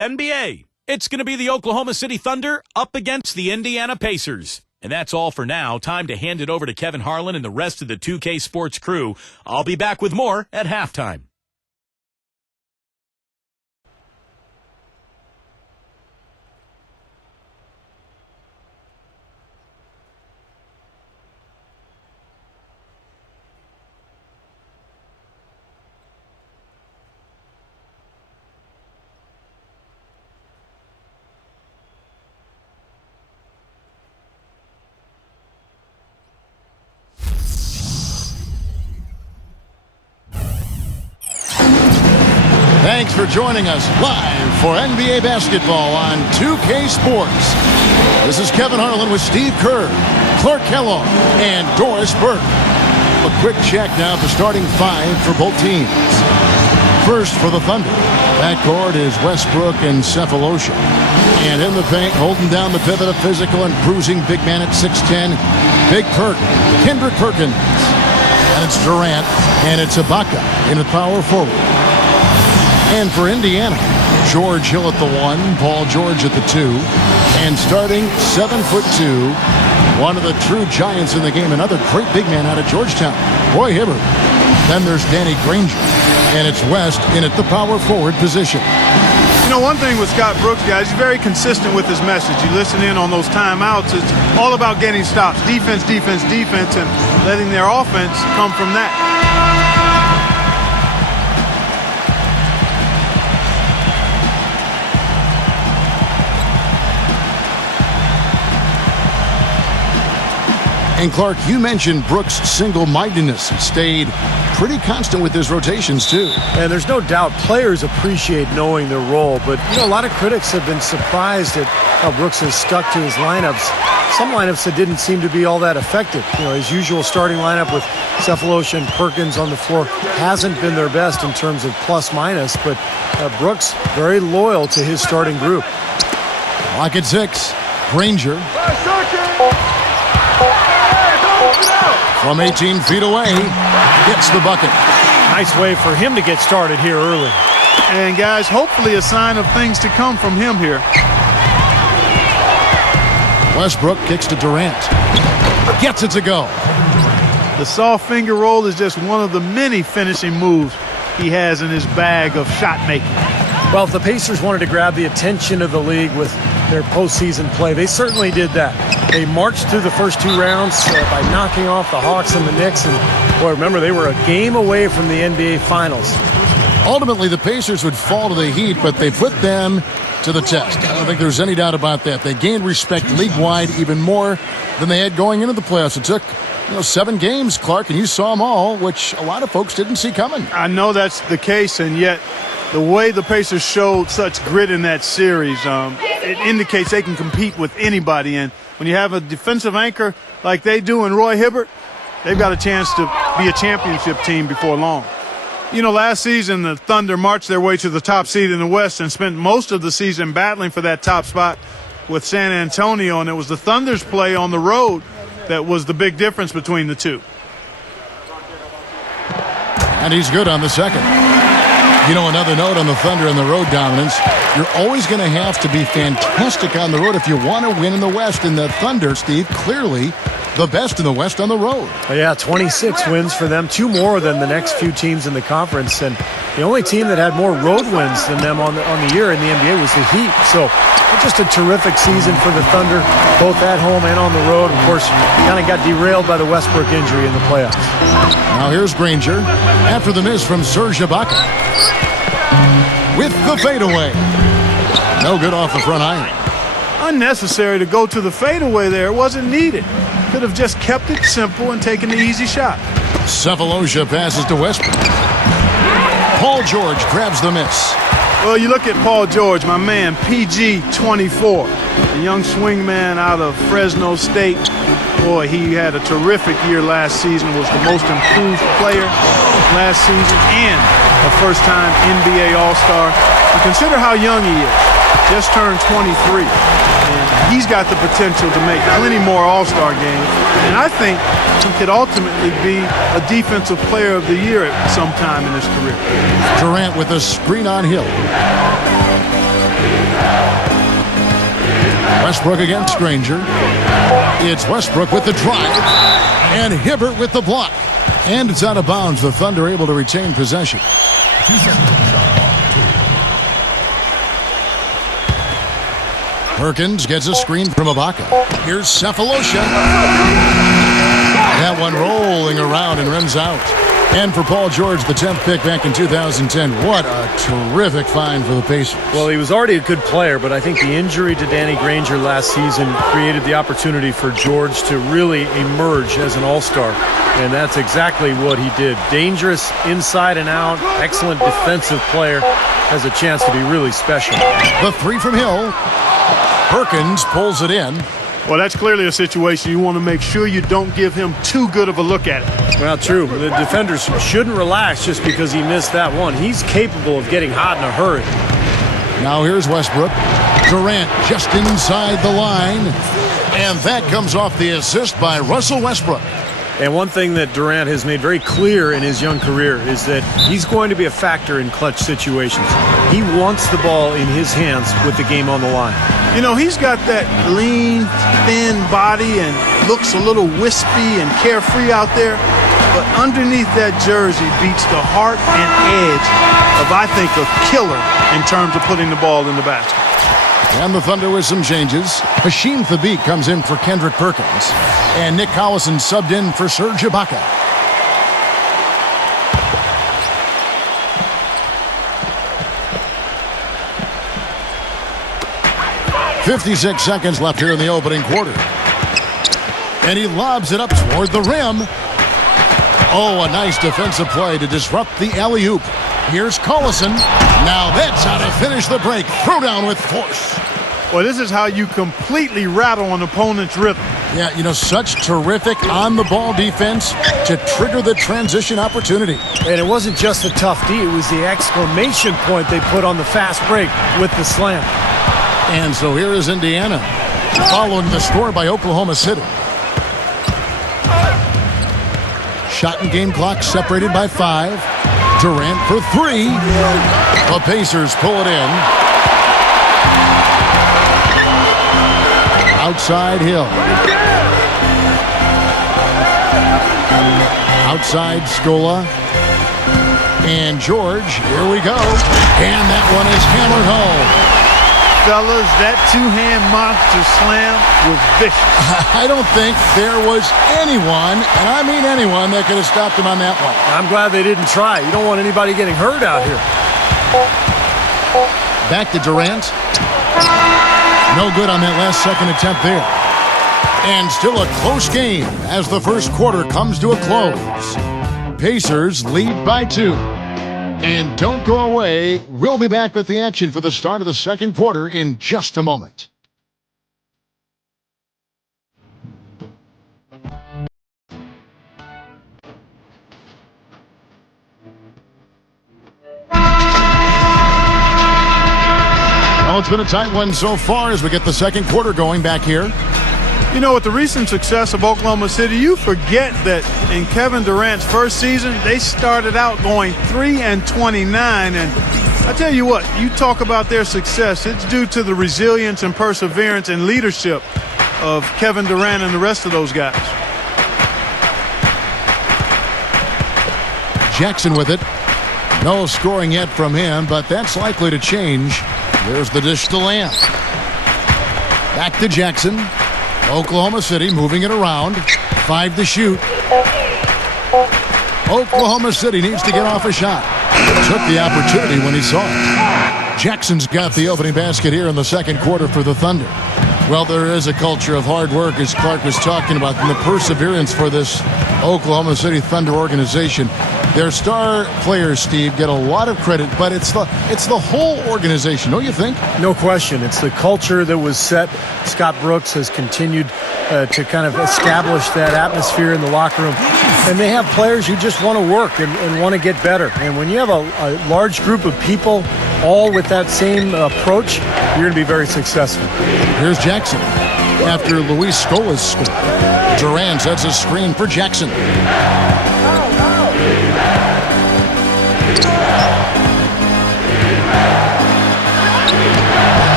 NBA. It's going to be the Oklahoma City Thunder up against the Indiana Pacers. And that's all for now. Time to hand it over to Kevin Harlan and the rest of the 2K Sports crew. I'll be back with more at halftime. Thanks for joining us live for NBA basketball on 2K Sports. This is Kevin Harlan with Steve Kerr, Clark Kellogg, and Doris Burke. A quick check now of the starting five for both teams. First for the Thunder, backcourt is Westbrook and Sefolosha. And in the paint, holding down the pivot, a physical and bruising big man at 6'10", Big Perk, Kendrick Perkins. And it's Durant, and it's Ibaka in the power forward. And for Indiana, George Hill at the 1, Paul George at the 2, and starting 7'2", one of the true giants in the game, another great big man out of Georgetown, Roy Hibbert. Then there's Danny Granger, and it's West in at the power forward position. You know, one thing with Scott Brooks, guys, he's very consistent with his message. You listen in on those timeouts, it's all about getting stops. Defense, defense, defense, and letting their offense come from that. And Clark, you mentioned Brooks' single-mindedness. He stayed pretty constant with his rotations, too. And there's no doubt players appreciate knowing their role, but you know, a lot of critics have been surprised at how Brooks has stuck to his lineups. Some lineups that didn't seem to be all that effective. You know, his usual starting lineup with Sefolosha and Perkins on the floor hasn't been their best in terms of plus-minus, but Brooks very loyal to his starting group. Lock at 6, Granger. From 18 feet away, gets the bucket. Nice way for him to get started here early. And guys, hopefully a sign of things to come from him here. Westbrook kicks to Durant. Gets it to go. The soft finger roll is just one of the many finishing moves he has in his bag of shot making. Well, if the Pacers wanted to grab the attention of the league with their postseason play, they certainly did that. They marched through the first 2 rounds by knocking off the Hawks and the Knicks. And, boy, remember, they were a game away from the NBA Finals. Ultimately, the Pacers would fall to the Heat, but they put them to the test. I don't think there's any doubt about that. They gained respect league-wide even more than they had going into the playoffs. It took 7 games, Clark, and you saw them all, which a lot of folks didn't see coming. I know that's the case, and yet the way the Pacers showed such grit in that series, it indicates they can compete with anybody. And when you have a defensive anchor like they do in Roy Hibbert, they've got a chance to be a championship team before long. You know, last season the Thunder marched their way to the top seed in the West and spent most of the season battling for that top spot with San Antonio, and it was the Thunder's play on the road that was the big difference between the two. And he's good on the second. You know, another note on the Thunder and the road dominance, you're always going to have to be fantastic on the road if you want to win in the West. And the Thunder, Steve, clearly the best in the West on the road. Yeah, 26 wins for them, 2 more than the next few teams in the conference. And the only team that had more road wins than them on the year in the NBA was the Heat. So just a terrific season for the Thunder, both at home and on the road. Of course, kind of got derailed by the Westbrook injury in the playoffs. Now here's Granger after the miss from Serge Ibaka. With the fadeaway. No good off the front iron. Unnecessary to go to the fadeaway there. It wasn't needed. Could have just kept it simple and taken the easy shot. Sefolosha passes to Westbrook. Paul George grabs the miss. Well, you look at Paul George, my man, PG-24, a young swingman out of Fresno State. Boy, he had a terrific year last season, was the most improved player last season, and a first-time NBA All-Star. And consider how young he is, just turned 23. And he's got the potential to make plenty more All-Star games. And I think he could ultimately be a Defensive Player of the Year at some time in his career. Durant with a screen on Hill. Westbrook against Granger. It's Westbrook with the drive, and Hibbert with the block. And it's out of bounds. The Thunder able to retain possession. Perkins gets a screen from Ibaka. Here's Cephalosha. That one rolling around and rims out. And for Paul George, the 10th pick back in 2010. What a terrific find for the Pacers. Well, he was already a good player, but I think the injury to Danny Granger last season created the opportunity for George to really emerge as an all-star. And that's exactly what he did. Dangerous inside and out, excellent defensive player, has a chance to be really special. The three from Hill. Perkins pulls it in. Well, that's clearly a situation you want to make sure you don't give him too good of a look at it. Well, true. The defenders shouldn't relax just because he missed that one. He's capable of getting hot in a hurry. Now here's Westbrook. Durant just inside the line. And that comes off the assist by Russell Westbrook. And one thing that Durant has made very clear in his young career is that he's going to be a factor in clutch situations. He wants the ball in his hands with the game on the line. You know, he's got that lean, thin body and looks a little wispy and carefree out there. But underneath that jersey beats the heart and edge of, I think, a killer in terms of putting the ball in the basket. And the Thunder with some changes. Hashim Thabit comes in for Kendrick Perkins. And Nick Collison subbed in for Serge Ibaka. "56 seconds left here in the opening quarter. And he lobs it up toward the rim. Oh, a nice defensive play to disrupt the alley-oop. Here's Collison. Now that's how to finish the break. Throw down with force. Well, this is how you completely rattle an opponent's rhythm. Yeah, you know, such terrific on-the-ball defense to trigger the transition opportunity. And it wasn't just the tough D, it was the exclamation point they put on the fast break with the slam. And so here is Indiana, following the score by Oklahoma City. Shot and game clock separated by 5. Durant for 3. The Pacers pull it in. Outside Hill. Outside Scola. And George, here we go. And that one is hammered home. Fellas, that two-hand monster slam was vicious. I don't think there was anyone, and I mean anyone, that could have stopped him on that one. I'm glad they didn't try. You don't want anybody getting hurt out here. Back to Durant. No good on that last second attempt there. And still a close game as the first quarter comes to a close. Pacers lead by 2. And don't go away. We'll be back with the action for the start of the second quarter in just a moment. Well, it's been a tight one so far as we get the second quarter going back here. You know, with the recent success of Oklahoma City, you forget that in Kevin Durant's first season, they started out going 3-29. And I tell you what, you talk about their success, it's due to the resilience and perseverance and leadership of Kevin Durant and the rest of those guys. Jackson with it. No scoring yet from him, but that's likely to change. There's the dish to Lamb. Back to Jackson. Oklahoma City moving it around. 5 to shoot. Oklahoma City needs to get off a shot. Took the opportunity when he saw it. Jackson's got the opening basket here in the second quarter for the Thunder. Well, there is a culture of hard work, as Clark was talking about, and the perseverance for this Oklahoma City Thunder organization. Their star players, Steve, get a lot of credit, but it's the whole organization, don't you think? No question. It's the culture that was set. Scott Brooks has continued to kind of establish that atmosphere in the locker room. And they have players who just want to work and want to get better. And when you have a large group of people all with that same approach, you're going to be very successful. Here's Jackson after Luis Scola's score. Durant sets a screen for Jackson.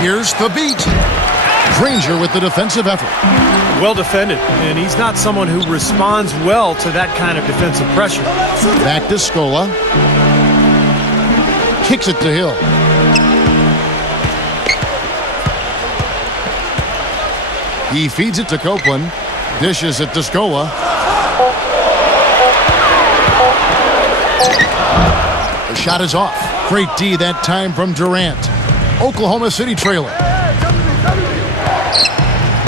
Here's the beat. Granger with the defensive effort. Well defended, and he's not someone who responds well to that kind of defensive pressure. Back to Scola. Kicks it to Hill. He feeds it to Copeland. Dishes it to Scola. The shot is off. Great D that time from Durant. Oklahoma City trailing.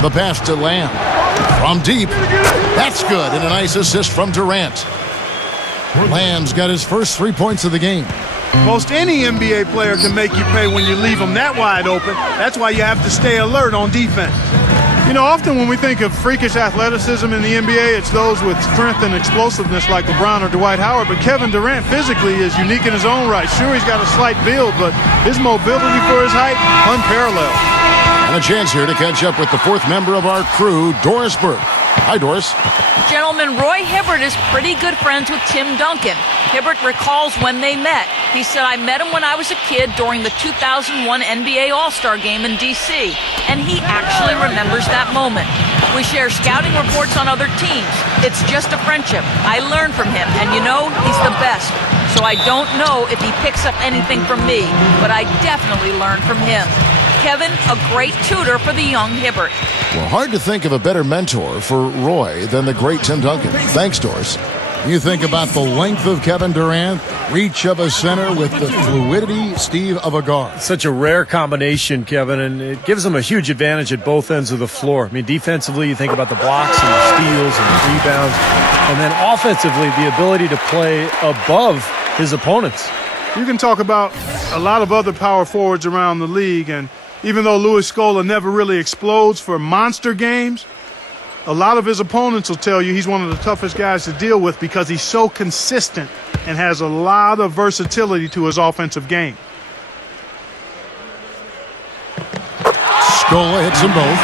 The pass to Lamb. From deep. That's good, and a nice assist from Durant. Lamb's got his first 3 points of the game. Most any NBA player can make you pay when you leave them that wide open. That's why you have to stay alert on defense. You know, often when we think of freakish athleticism in the NBA, it's those with strength and explosiveness like LeBron or Dwight Howard. But Kevin Durant physically is unique in his own right. Sure, he's got a slight build, but his mobility for his height, unparalleled. And a chance here to catch up with the fourth member of our crew, Doris Burke. Hi, Doris. Gentlemen, Roy Hibbert is pretty good friends with Tim Duncan. Hibbert recalls when they met. He said, I met him when I was a kid during the 2001 NBA All-Star Game in D.C., and he actually remembers that moment. We share scouting reports on other teams. It's just a friendship. I learn from him, and you know, he's the best. So I don't know if he picks up anything from me, but I definitely learn from him. Kevin, a great tutor for the young Hibbert. Well, hard to think of a better mentor for Roy than the great Tim Duncan. Thanks, Doris. You think about the length of Kevin Durant, reach of a center with the fluidity, Steve, of a guard. Such a rare combination, Kevin, and it gives them a huge advantage at both ends of the floor. I mean, defensively, you think about the blocks and the steals and the rebounds, and then offensively, the ability to play above his opponents. You can talk about a lot of other power forwards around the league, and even though Louis Scola never really explodes for monster games, a lot of his opponents will tell you he's one of the toughest guys to deal with because he's so consistent and has a lot of versatility to his offensive game. Scola hits them both.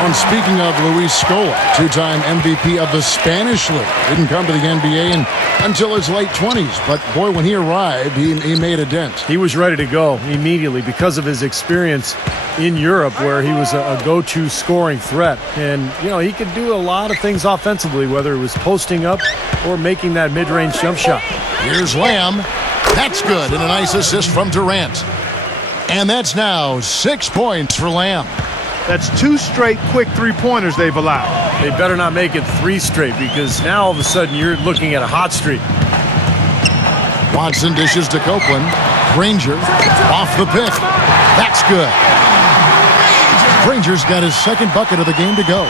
On speaking of Luis Scola, two-time MVP of the Spanish League. Didn't come to the NBA until his late 20s. But, boy, when he arrived, he made a dent. He was ready to go immediately because of his experience in Europe where he was a go-to scoring threat. And, you know, he could do a lot of things offensively, whether it was posting up or making that mid-range jump shot. Here's Lamb. That's good, and a nice assist from Durant. And that's now 6 points for Lamb. That's 2 straight quick three-pointers they've allowed. They better not make it 3 straight because now all of a sudden you're looking at a hot streak. Watson dishes to Copeland. Granger off the pick. That's good. Granger's got his second bucket of the game to go.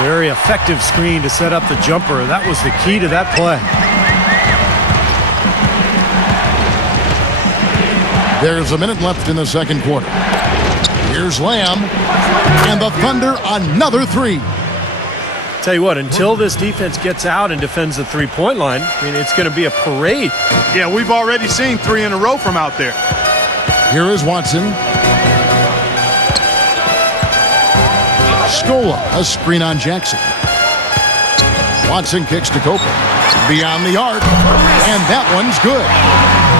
Very effective screen to set up the jumper. That was the key to that play. There's a minute left in the second quarter. Here's Lamb. And the Thunder, another 3. Tell you what, until this defense gets out and defends the three-point line, I mean, it's going to be a parade. Yeah, we've already seen 3 in a row from out there. Here is Watson. Scola, a screen on Jackson. Watson kicks to Copeland. Beyond the arc. And that one's good.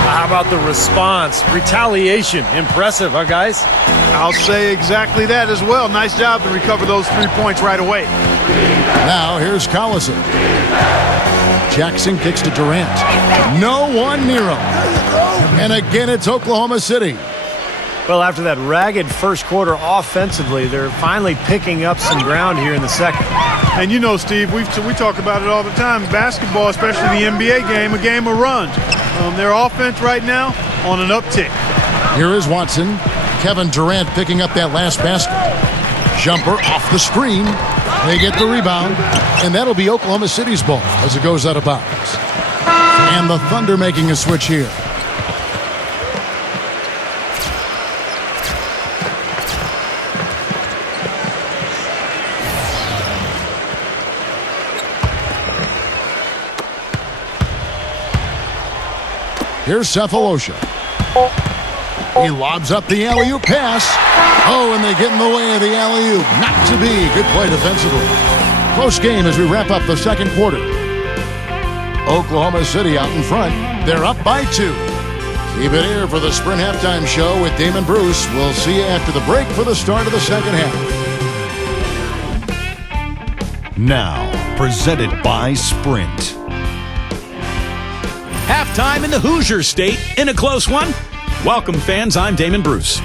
How about the response? Retaliation. Impressive, huh, guys? I'll say exactly that as well. Nice job to recover those 3 points right away. Now here's Collison. Jackson kicks to Durant. No one near him. And again, it's Oklahoma City. Well, after that ragged first quarter offensively, they're finally picking up some ground here in the second. And you know, Steve, we talk about it all the time. Basketball, especially the NBA game, a game of runs. Their offense right now on an uptick. Here is Watson. Kevin Durant picking up that last basket. Jumper off the screen. They get the rebound. And that'll be Oklahoma City's ball as it goes out of bounds. And the Thunder making a switch here. Here's Cephalosha. He lobs up the alley-oop pass. Oh, and they get in the way of the alley-oop. Not to be. Good play defensively. Close game as we wrap up the second quarter. Oklahoma City out in front. They're up by 2. Keep it here for the Sprint Halftime Show with Damon Bruce. We'll see you after the break for the start of the second half. Now, presented by Sprint. Halftime in the Hoosier State in a close one. Welcome, fans. I'm Damon Bruce.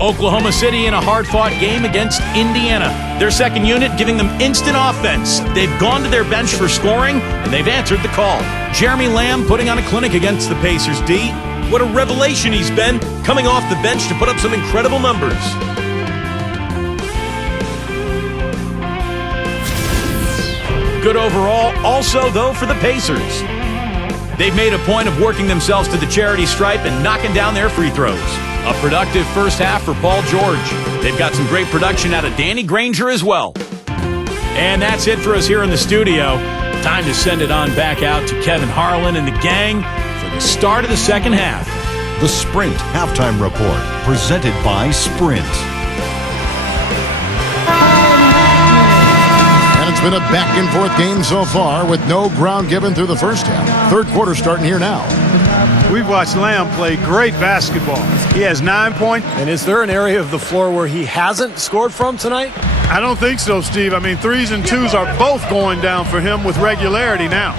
Oklahoma City in a hard-fought game against Indiana. Their second unit giving them instant offense. They've gone to their bench for scoring, and they've answered the call. Jeremy Lamb putting on a clinic against the Pacers. D, what a revelation he's been, coming off the bench to put up some incredible numbers. Good overall, also, though, for the Pacers. They've made a point of working themselves to the charity stripe and knocking down their free throws. A productive first half for Paul George. They've got some great production out of Danny Granger as well. And that's it for us here in the studio. Time to send it on back out to Kevin Harlan and the gang for the start of the second half. The Sprint Halftime Report, presented by Sprint. It's been a back-and-forth game so far with no ground given through the first half. Third quarter starting here now. We've watched Lamb play great basketball. He has 9 points. And is there an area of the floor where he hasn't scored from tonight? I don't think so, Steve. I mean, threes and twos are both going down for him with regularity now.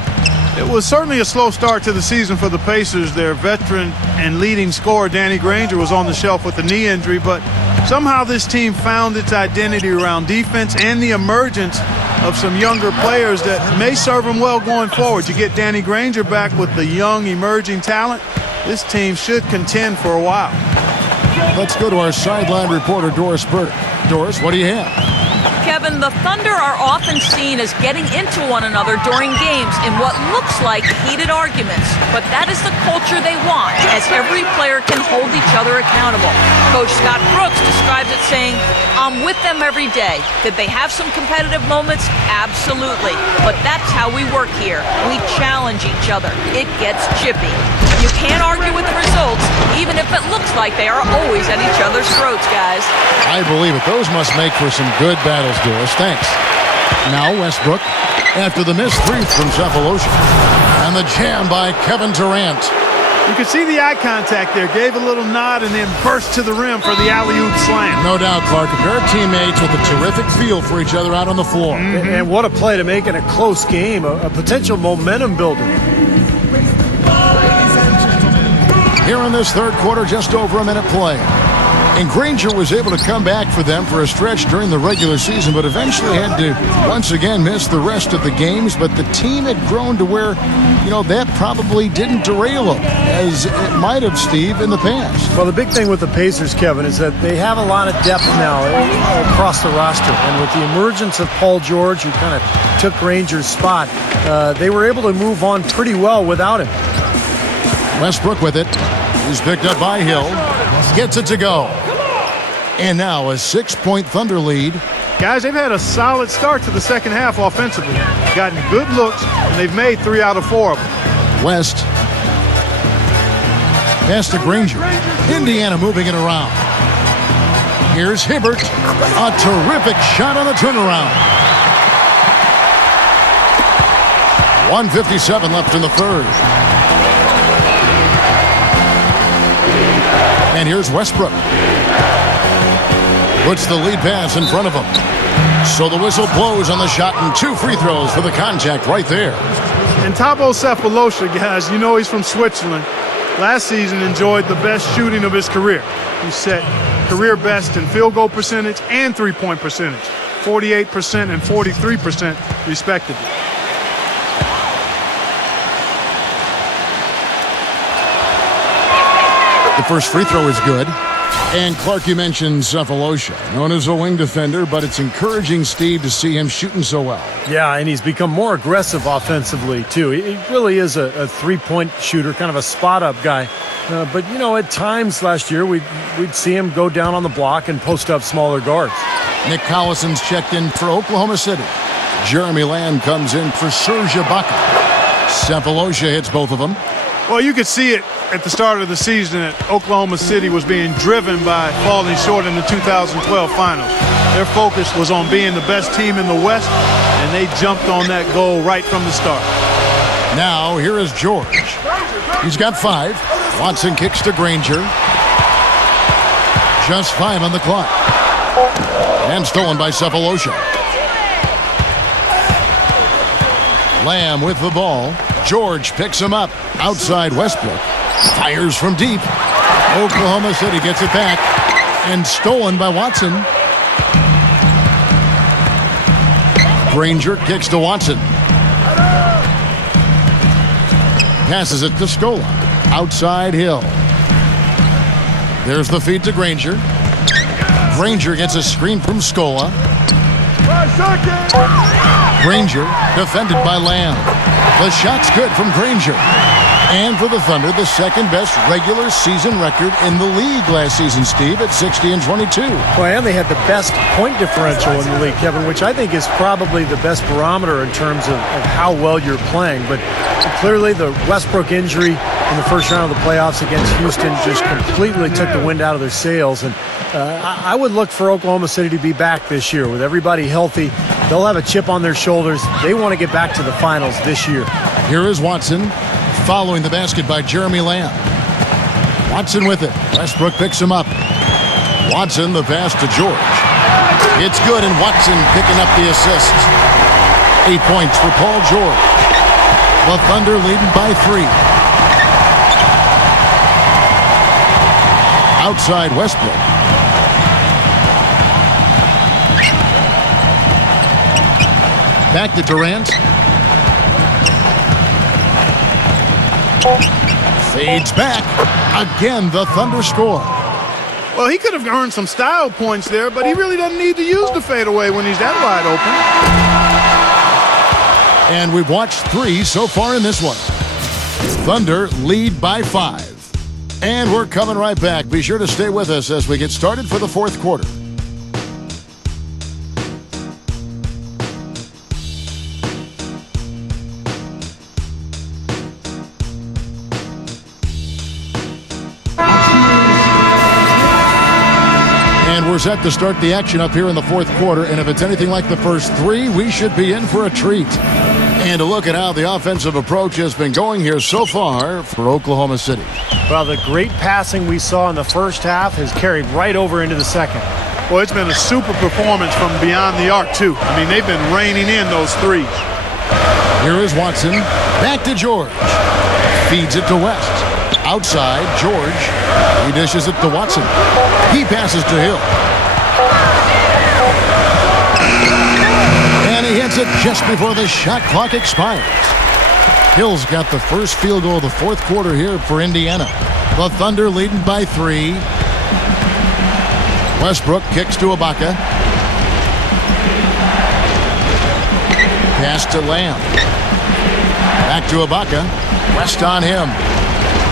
It was certainly a slow start to the season for the Pacers. Their veteran and leading scorer, Danny Granger, was on the shelf with a knee injury, but somehow this team found its identity around defense and the emergence of some younger players that may serve them well going forward. You get Danny Granger back with the young, emerging talent, this team should contend for a while. Let's go to our sideline reporter, Doris Burdick. Doris, what do you have? Kevin, the Thunder are often seen as getting into one another during games in what looks like heated arguments. But that is the culture they want, as every player can hold each other accountable. Coach Scott Brooks describes it saying, "I'm with them every day." Did they have some competitive moments? Absolutely. But that's how we work here. We challenge each other. It gets chippy. You can't argue with the results, even if it looks like they are always at each other's throats, guys. I believe it. Those must make for some good battles, Doris. Thanks. Now Westbrook after the missed three from Cephalosha. And the jam by Kevin Durant. You could see the eye contact there. Gave a little nod and then burst to the rim for the alley-oop slam. No doubt, Clark. A pair of teammates with a terrific feel for each other out on the floor. And what a play to make in a close game, a potential momentum builder. Here in this third quarter, just over a minute play. And Granger was able to come back for them for a stretch during the regular season, but eventually had to once again miss the rest of the games. But the team had grown to where, that probably didn't derail them, as it might have, Steve, in the past. Well, the big thing with the Pacers, Kevin, is that they have a lot of depth now across the roster. And with the emergence of Paul George, who kind of took Granger's spot, they were able to move on pretty well without him. Westbrook with it. He's picked up by Hill. Gets it to go. And now a 6-point Thunder lead. Guys, they've had a solid start to the second half offensively. Gotten good looks, and they've made 3 out of 4 of them. West. Pass to Granger. Indiana moving it around. Here's Hibbert. A terrific shot on the turnaround. 1:57 left in the third. And here's Westbrook. Puts the lead pass in front of him. So the whistle blows on the shot and 2 free throws for the contact right there. And Thabo Sefolosha, guys, he's from Switzerland. Last season enjoyed the best shooting of his career. He set career best in field goal percentage and three-point percentage, 48% and 43% respectively. The first free throw is good. And Clark, you mentioned Cephalosha, known as a wing defender, but it's encouraging, Steve, to see him shooting so well. Yeah, and he's become more aggressive offensively, too. He really is a three-point shooter, kind of a spot-up guy. But, at times last year, we'd see him go down on the block and post up smaller guards. Nick Collison's checked in for Oklahoma City. Jeremy Lamb comes in for Serge Ibaka. Cephalosha hits both of them. Well, you could see it at the start of the season that Oklahoma City was being driven by falling short in the 2012 finals. Their focus was on being the best team in the West, and they jumped on that goal right from the start. Now, here is George. He's got 5. Watson kicks to Granger. Just 5 on the clock. And stolen by Cephalosha. Lamb with the ball. George picks him up. Outside Westbrook. Fires from deep. Oklahoma City gets it back. And stolen by Watson. Granger kicks to Watson. Passes it to Scola. Outside Hill. There's the feed to Granger. Granger gets a screen from Scola. Granger defended by Lamb. The shot's good from Granger. And for the Thunder, the second best regular season record in the league last season, Steve, at 60-22. Well, and they had the best point differential in the league, Kevin, which I think is probably the best barometer in terms of how well you're playing. But clearly the Westbrook injury in the first round of the playoffs against Houston just completely took the wind out of their sails. And I would look for Oklahoma City to be back this year with everybody healthy. They'll have a chip on their shoulders. They want to get back to the finals this year. Here is Watson following the basket by Jeremy Lamb. Watson with it. Westbrook picks him up. Watson, the pass to George. It's good, and Watson picking up the assist. 8 points for Paul George. The Thunder leading by 3. Outside Westbrook. Back to Durant. Fades back. Again, the Thunder score. Well, he could have earned some style points there, but he really doesn't need to use the fadeaway when he's that wide open. And we've watched 3 so far in this one. Thunder lead by 5. And we're coming right back. Be sure to stay with us as we get started for the fourth quarter. We're set to start the action up here in the fourth quarter, and if it's anything like the first 3, we should be in for a treat. And to look at how the offensive approach has been going here so far for Oklahoma City. Well, the great passing we saw in the first half has carried right over into the second. Well, it's been a super performance from beyond the arc, too. I mean, they've been raining in those threes. Here is Watson. Back to George. Feeds it to West. Outside, George. He dishes it to Watson. He passes to Hill. And he hits it just before the shot clock expires. Hill's got the first field goal of the fourth quarter here for Indiana. The Thunder leading by 3. Westbrook kicks to Ibaka. Pass to Lamb. Back to Ibaka. West on him.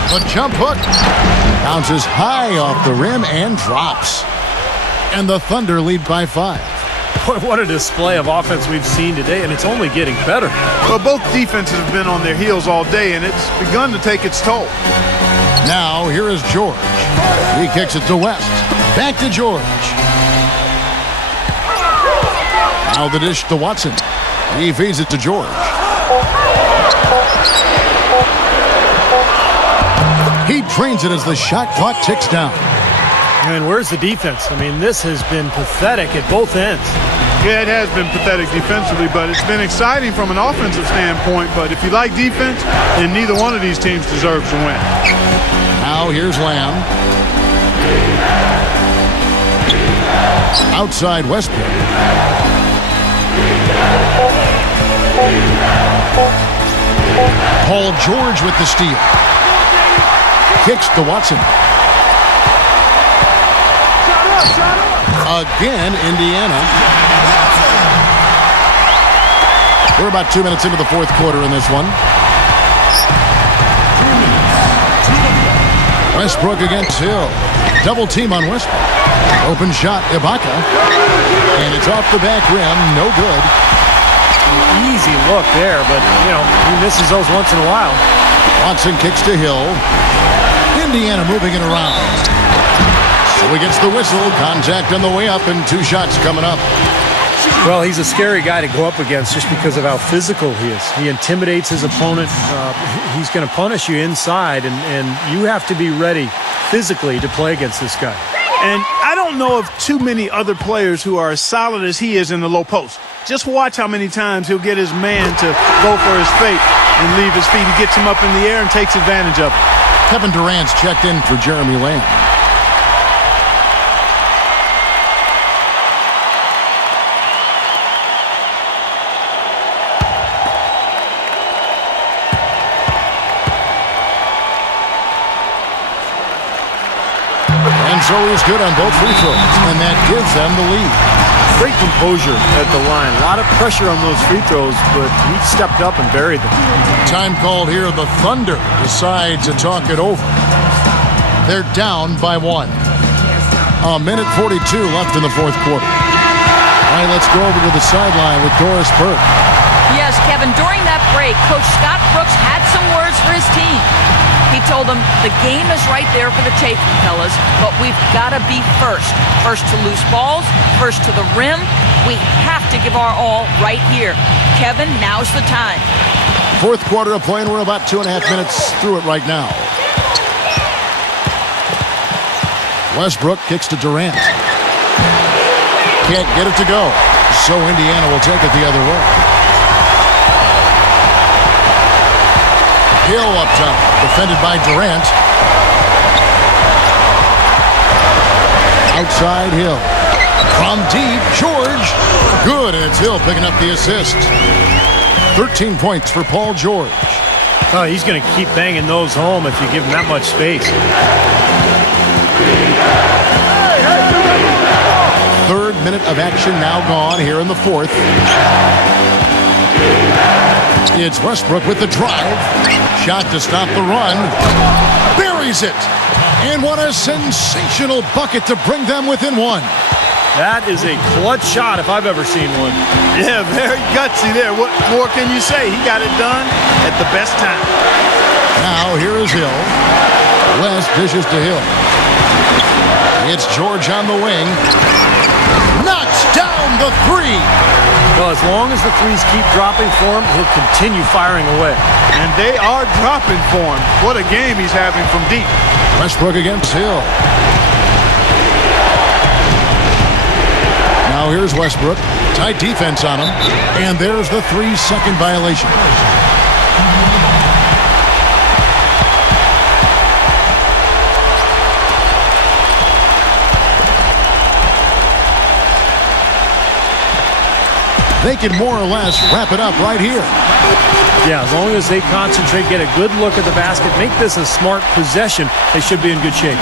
The jump hook bounces high off the rim and drops. And the Thunder lead by 5. Boy, what a display of offense we've seen today, and it's only getting better. Well, both defenses have been on their heels all day, and it's begun to take its toll. Now, here is George. He kicks it to West. Back to George. Now the dish to Watson. He feeds it to George. He trains it as the shot clock ticks down. And where's the defense? I mean, this has been pathetic at both ends. Yeah, it has been pathetic defensively, but it's been exciting from an offensive standpoint. But if you like defense, then neither one of these teams deserves to win. Now here's Lamb. Outside Westbrook. Paul George with the steal. Kicks to Watson. Again, Indiana. We're about 2 minutes into the fourth quarter in this one. Westbrook against Hill. Double team on Westbrook. Open shot, Ibaka. And it's off the back rim. No good. Easy look there, but, he misses those once in a while. Watson kicks to Hill. Indiana moving it around. So he gets the whistle. Contact on the way up and 2 shots coming up. Well, he's a scary guy to go up against just because of how physical he is. He intimidates his opponent. He's going to punish you inside, and you have to be ready physically to play against this guy. And I don't know of too many other players who are as solid as he is in the low post. Just watch how many times he'll get his man to go for his fake and leave his feet. He gets him up in the air and takes advantage of it. Kevin Durant's checked in for Jeremy Lamb. And so he's good on both free throws, and that gives them the lead. Great composure at the line. A lot of pressure on those free throws, but he stepped up and buried them. Time called here. The Thunder decide to talk it over. They're down by 1. A minute 42 left in the fourth quarter. All right, let's go over to the sideline with Doris Burke. Yes, Kevin, during that break, Coach Scott Brooks had some words for his team. He told them, the game is right there for the taking, fellas, but we've got to be first. First to loose balls, first to the rim. We have to give our all right here. Kevin, now's the time. Fourth quarter of play, and we're about 2.5 minutes through it right now. Westbrook kicks to Durant. Can't get it to go, so Indiana will take it the other way. Hill up top, defended by Durant. Outside Hill. From deep, George. Good, and it's Hill picking up the assist. 13 points for Paul George. Oh, he's going to keep banging those home if you give him that much space. Third minute of action now gone here in the fourth. It's Westbrook with the drive. Shot to stop the run. Buries it. And what a sensational bucket to bring them within 1. That is a clutch shot if I've ever seen one. Yeah, very gutsy there. What more can you say? He got it done at the best time. Now here is Hill. West dishes to Hill. It's George on the wing. Knocks down the 3. Well, as long as the threes keep dropping for him, he'll continue firing away. And they are dropping for him. What a game he's having from deep. Westbrook against Hill. Now here's Westbrook. Tight defense on him. And there's the 3-second violation. They can more or less wrap it up right here. Yeah, as long as they concentrate, get a good look at the basket, make this a smart possession, they should be in good shape.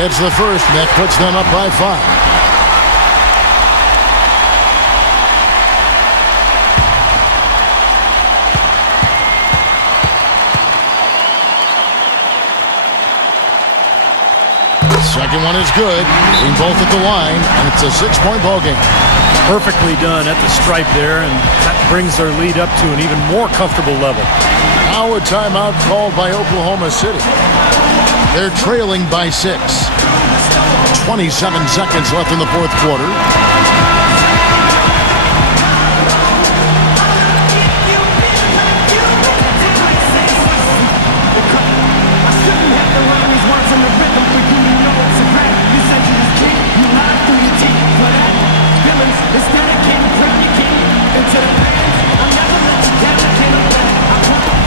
It's the first that puts them up by 5. Second one is good. Being both at the line, and it's a 6-point ball game. Perfectly done at the stripe there, and that brings their lead up to an even more comfortable level. Now a timeout called by Oklahoma City. They're trailing by 6. 27 seconds left in the fourth quarter.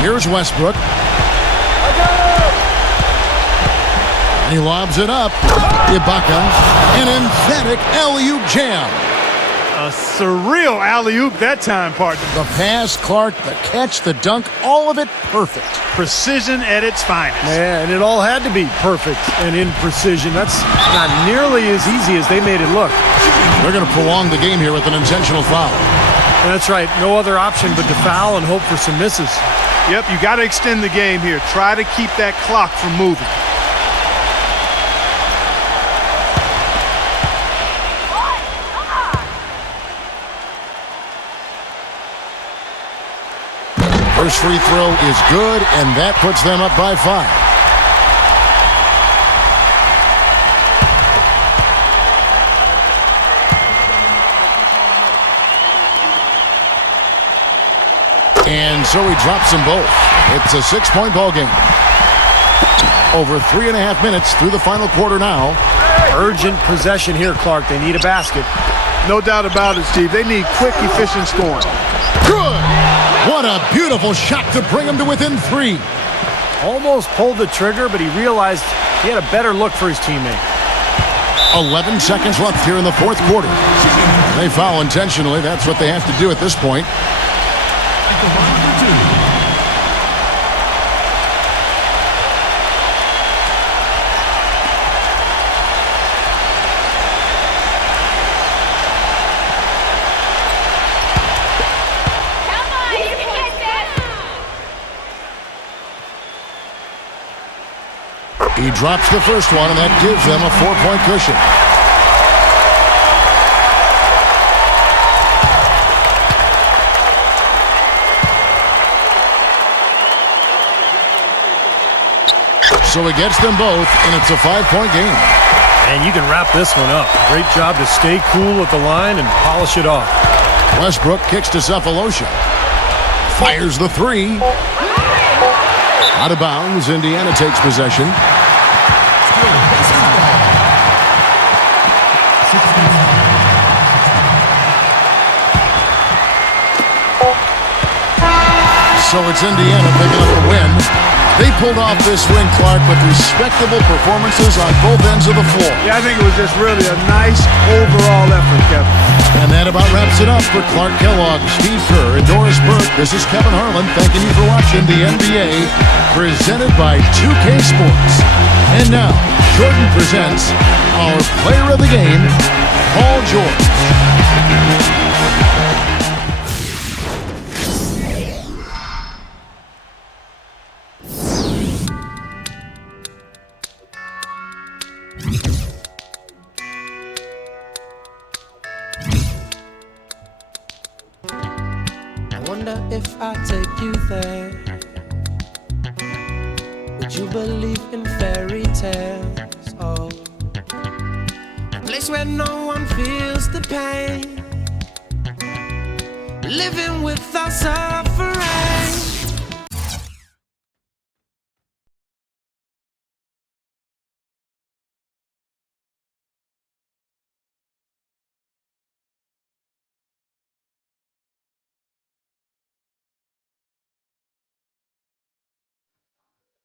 Here's Westbrook. He lobs it up. Ibaka, an emphatic alley-oop jam. A surreal alley-oop that time, partner. The pass, Clark, the catch, the dunk, all of it perfect. Precision at its finest. Yeah, and it all had to be perfect and in precision. That's not nearly as easy as they made it look. They're going to prolong the game here with an intentional foul. And that's right. No other option but to foul and hope for some misses. Yep, you got to extend the game here. Try to keep that clock from moving. First free throw is good, and that puts them up by 5. so he drops them both. It's a 6-point ball game. Over 3.5 minutes through the final quarter now. Urgent possession here, Clark. They need a basket. No doubt about it, Steve. They need quick, efficient scoring. Good! What a beautiful shot to bring him to within 3. Almost pulled the trigger, but he realized he had a better look for his teammate. 11 seconds left here in the fourth quarter. They foul intentionally. That's what they have to do at this point. He drops the first one, and that gives them a 4-point cushion. So he gets them both, and it's a 5-point game. And you can wrap this one up. Great job to stay cool at the line and polish it off. Westbrook kicks to Cephalosha. Fires the 3. Out of bounds, Indiana takes possession. So it's Indiana picking up the win. They pulled off this win, Clark, with respectable performances on both ends of the floor. Yeah, I think it was just really a nice overall effort, Kevin. And that about wraps it up for Clark Kellogg, Steve Kerr, and Doris Burke. This is Kevin Harlan thanking you for watching the NBA presented by 2K Sports. And now, Jordan presents our player of the game, Paul George. If I take you there, would you believe in fairy tales? Oh, a place where no one feels the pain, living without suffering.